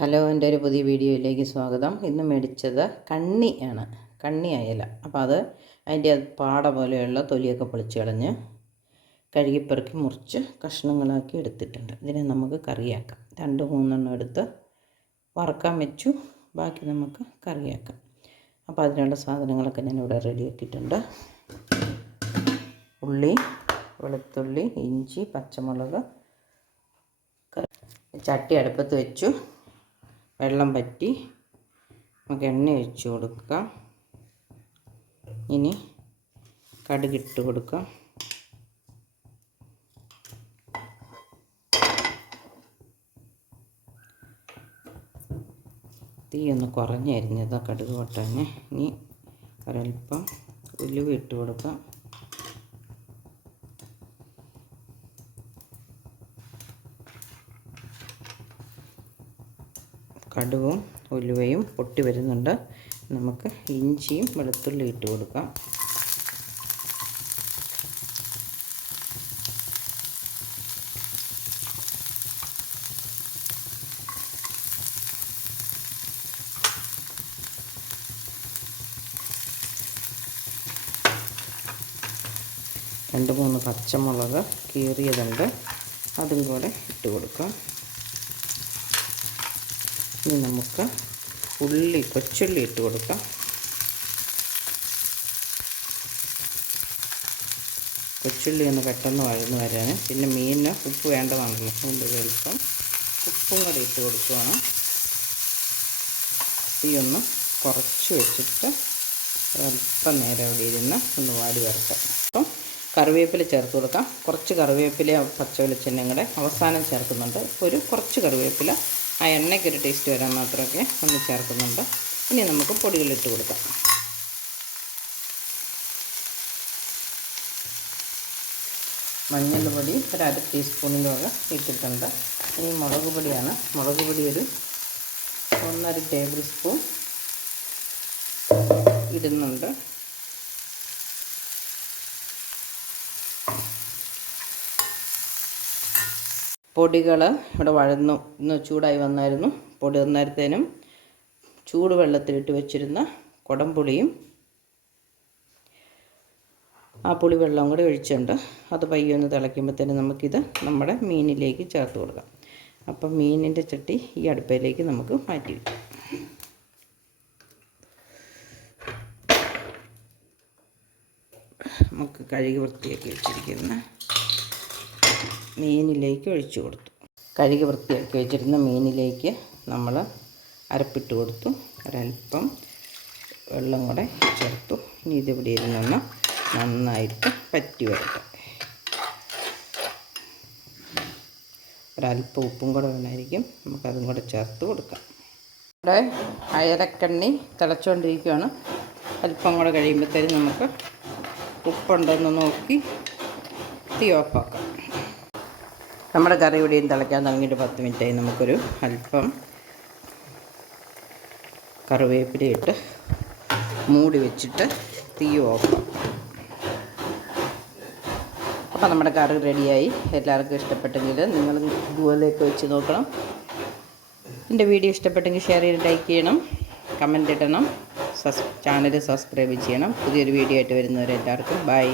Hello എന്റെ ഒരു പുതിയ വീഡിയോയിലേക്ക് സ്വാഗതം. ഇന്ന് മേടിച്ചത് കണ്ണി ആണ്. കണ്ണി അയല. അപ്പോൾ അത് അതിന്റെ പാട പോലെയുള്ള തൊലിയൊക്കെ പൊളിച്ച് കളഞ്ഞ് കഴുകിപ്പെറുക്കി മുറിച്ച് കഷ്ണങ്ങളാക്കി എടുത്തിട്ടുണ്ട്. ഇതിനെ നമുക്ക് കറിയാക്കാം. രണ്ട് മൂന്നെണ്ണം എടുത്ത് വറക്കാൻ വെച്ചു. ബാക്കി നമുക്ക് കറിയാക്കാം. അപ്പോൾ അതിനുള്ള സാധനങ്ങളൊക്കെ ഞാൻ ഇവിടെ റെഡിയാക്കിയിട്ടുണ്ട് ഉള്ളി വെളുത്തുള്ളി ഇഞ്ചി പച്ചമുളക് ചട്ടി അടുപ്പത്ത് വെച്ചു. വെള്ളം പറ്റി നമുക്ക് എണ്ണ ഒഴിച്ച് കൊടുക്കാം. ഇനി കടുകിട്ട് കൊടുക്കാം. തീ ഒന്ന് കുറഞ്ഞരിഞ്ഞത് കടുക് പൊട്ടാൻ ഇനി ഒരൽപ്പം ഉലുവ ഇട്ട് കൊടുക്കാം. കടുവും ഉലുവയും പൊട്ടി വരുന്നുണ്ട്. നമുക്ക് ഇഞ്ചിയും വെളുത്തുള്ളി ഇട്ട് കൊടുക്കാം. രണ്ട് മൂന്ന് പച്ചമുളക് കീറിയതുണ്ട്. അതും കൂടെ ഇട്ട് കൊടുക്കാം. ഇനി നമുക്ക് ഉള്ളി കൊച്ചുള്ളി ഇട്ട് കൊടുക്കാം. കൊച്ചുള്ളി ഒന്ന് പെട്ടെന്ന് വഴന്ന് വരാൻ പിന്നെ മീനിന് ഉപ്പ് വേണ്ടതാണല്ലോ അതുകൊണ്ട് എളുപ്പം ഉപ്പും കൂടെ ഇട്ട് കൊടുക്കുകയാണ് തീ ഒന്ന് കുറച്ച് വെച്ചിട്ട് അല്പം നേരം അവിടെ ഇരുന്ന് ഒന്ന് വാടി വരട്ടെ. അപ്പം കറിവേപ്പില ചേർത്ത് കൊടുക്കാം. കുറച്ച് കറിവേപ്പില പച്ച വെളിച്ചെണ്ണയും കൂടെ അവസാനം ചേർക്കുന്നുണ്ട്. ഒരു കുറച്ച് കറിവേപ്പില ആ എണ്ണയ്ക്കൊരു ടേസ്റ്റ് വരാൻ മാത്രമൊക്കെ ഒന്ന് ചേർക്കുന്നുണ്ട്. ഇനി നമുക്ക് പൊടികളിട്ട് കൊടുക്കാം. മഞ്ഞൾ പൊടി ഒരു അര ടീസ്പൂണിന്റെ ഇട്ടിട്ടുണ്ട്. ഇനി മുളക് പൊടിയാണ്. മുളക് പൊടി ഒരു ഒന്നര ടേബിൾ സ്പൂൺ ഇടുന്നുണ്ട്. പൊടികൾ ഇവിടെ വഴന്നു ഇന്ന് ചൂടായി വന്നായിരുന്നു. പൊടി വന്നേരത്തേനും ചൂട് വെള്ളത്തിലിട്ട് വെച്ചിരുന്ന കുടംപുളിയും ആ പുളി വെള്ളവും കൂടെ ഒഴിച്ചുണ്ട് അത് പയ്യൊന്ന് തിളയ്ക്കുമ്പോഴത്തേനും നമുക്കിത് നമ്മുടെ മീനിലേക്ക് ചേർത്ത് കൊടുക്കാം. അപ്പം മീനിന്റെ ചട്ടി ഈ അടുപ്പയിലേക്ക് നമുക്ക് മാറ്റി വയ്ക്കാം നമുക്ക് കഴുകി വൃത്തിയാക്കി വെച്ചിരിക്കുന്ന മീനിലേക്ക് ഒഴിച്ചു കൊടുത്തു. കഴുകി വൃത്തിയാക്കി വെച്ചിരുന്ന മീനിലേക്ക് നമ്മൾ അരപ്പിട്ട് കൊടുത്തു. ഒരല്പം വെള്ളം കൂടെ ചേർത്തു. ഇനി ഇതിവിടെ ഇരുന്നൊന്ന് നന്നായിട്ട് പറ്റി വരട്ടെ. ഒരല്പം ഉപ്പും കൂടെ വേണമായിരിക്കും. നമുക്കതും കൂടെ ചേർത്ത് കൊടുക്കാം. ഇവിടെ അയലക്കണ്ണി തിളച്ചുകൊണ്ടിരിക്കുകയാണ്. അല്പം കൂടെ കഴിയുമ്പോഴത്തേനും നമുക്ക് ഉപ്പുണ്ടെന്ന് നോക്കി തീ ഓഫാക്കാം നമ്മുടെ കറി ഇവിടെയും തിളയ്ക്കാൻ തുടങ്ങിയിട്ട് പത്ത് മിനിറ്റായി. നമുക്കൊരു അല്പം കറിവേപ്പില ഇട്ട് മൂടി വെച്ചിട്ട് തീ ഓഫ് അപ്പോൾ നമ്മുടെ കറി റെഡിയായി. എല്ലാവർക്കും ഇഷ്ടപ്പെട്ടെങ്കിൽ നിങ്ങൾ ഇതുപോലെയൊക്കെ വെച്ച് നോക്കണം. എന്റെ വീഡിയോ ഇഷ്ടപ്പെട്ടെങ്കിൽ ഷെയർ ചെയ്ത് ലൈക്ക് ചെയ്യണം കമന്റ് ഇടണം സബ് ചാനൽ സബ്സ്ക്രൈബ് ചെയ്യണം. പുതിയൊരു വീഡിയോ ആയിട്ട് വരുന്നവരെല്ലാവർക്കും ബൈ.